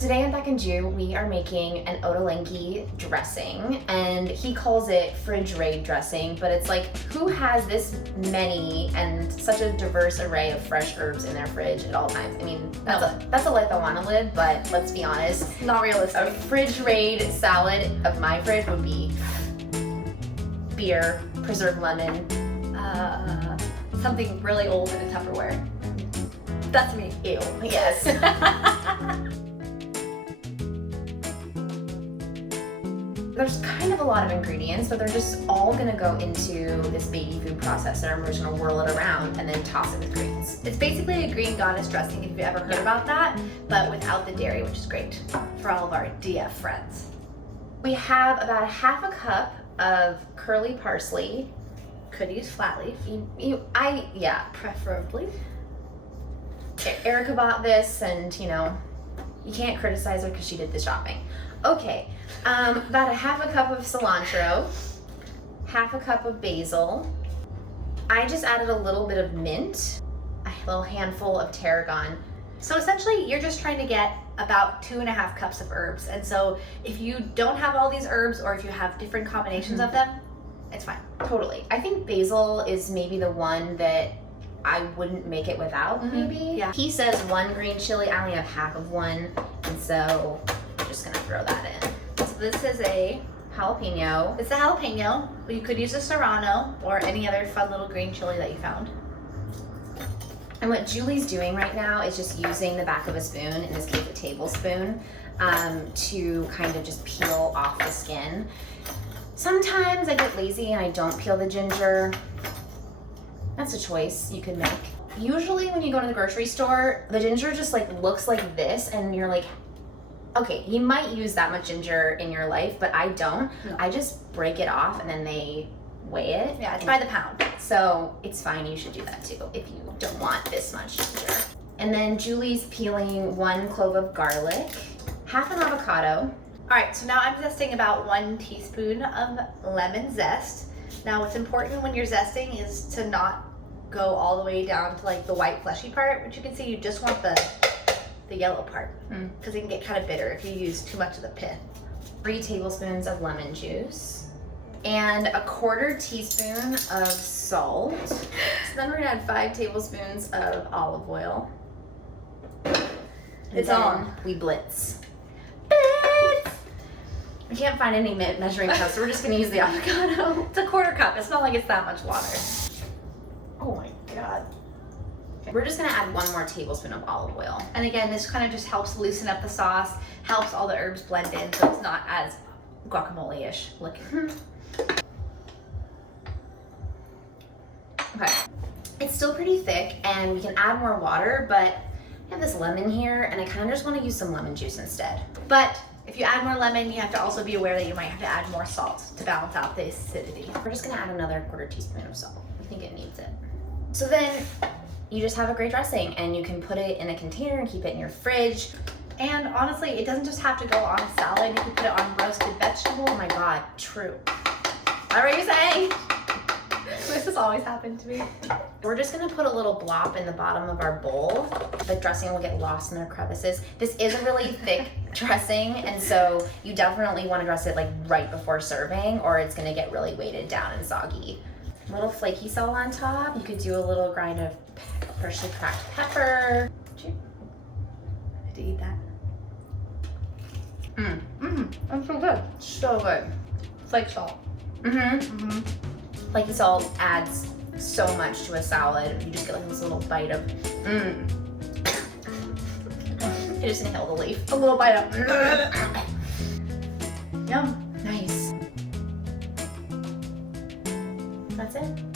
Today on Back in June, we are making an Ottolenghi dressing, and he calls it fridge raid dressing, but it's like, who has this many and such a diverse array of fresh herbs in their fridge at all times? I mean, that's a life I want to live, but let's be honest, Not realistic. a fridge raid salad of my fridge would be beer, preserved lemon, Something really old in a Tupperware. That's me. ew, yes. There's kind of a lot of ingredients, but they're just all gonna go into this baby food processor, and we're just gonna whirl it around and then toss it with greens. It's basically a green goddess dressing, if you've ever heard about that, but without the dairy, which is great for all of our DF friends. We have about half a cup of curly parsley. Could use flat leaf, Yeah. preferably. Erica bought this, and you can't criticize her because she did the shopping. Okay, about a half a cup of cilantro, half a cup of basil. I just added a little bit of mint, a little handful of tarragon. So essentially, you're just trying to get about 2.5 cups of herbs. And so if you don't have all these herbs, or if you have different combinations of them, it's fine. Totally. I think basil is maybe the one that I wouldn't make it without, maybe. Yeah. He says 1 green chili. I only have half of one, and so I'm just gonna throw that in. So this is a Jalapeno. It's a jalapeno, but you could use a serrano or any other fun little green chili that you found. And what Julie's doing right now is just using the back of a spoon, in this case a tablespoon, to kind of just peel off the skin. Sometimes I get lazy and I don't peel the ginger. That's a choice you could make. Usually when you go to the grocery store, the ginger just looks like this, and you're like, okay, you might use that much ginger in your life, but I don't. No. I just break it off and then they weigh it. Yeah, it's by the pound. So it's fine, you should do that too if you don't want this much ginger. And then Julie's peeling 1 clove of garlic, half an avocado. All right, so now I'm zesting about 1 teaspoon of lemon zest. Now what's important when you're zesting is to not go all the way down to the white fleshy part, which you can see you just want the yellow part, because it can get kind of bitter if you use too much of the pith. 3 tablespoons of lemon juice, and a 1/4 teaspoon of salt. So then we're gonna add 5 tablespoons of olive oil. It's then on. We blitz. Blitz! We can't find any measuring cups, so we're just gonna use the avocado. It's a 1/4 cup. It's not like it's that much water. Oh my God. We're just gonna add 1 more tablespoon of olive oil. And again, this kind of just helps loosen up the sauce, helps all the herbs blend in, so it's not as guacamole-ish looking. Okay. It's still pretty thick, and we can add more water, but I have this lemon here, and I kind of just want to use some lemon juice instead. But if you add more lemon, you have to also be aware that you might have to add more salt to balance out the acidity. We're just gonna add another 1/4 teaspoon of salt. I think it needs it. So then you just have a great dressing, and you can put it in a container and keep it in your fridge. And honestly, it doesn't just have to go on a salad. You can put it on roasted vegetable. Oh my God, true. What were you saying? This has always happened to me. We're just gonna put a little blob in the bottom of our bowl. The dressing will get lost in their crevices. This is a really thick dressing, and so you definitely wanna dress it right before serving, or it's gonna get really weighted down and soggy. A little flaky salt on top. You could do a little grind of freshly cracked pepper. I had to eat that. That's so good. So good. Flake salt. Flaky salt adds so much to a salad. You just get this little bite of It just inhaled a leaf. A little bite of Yum. Nice. That's it.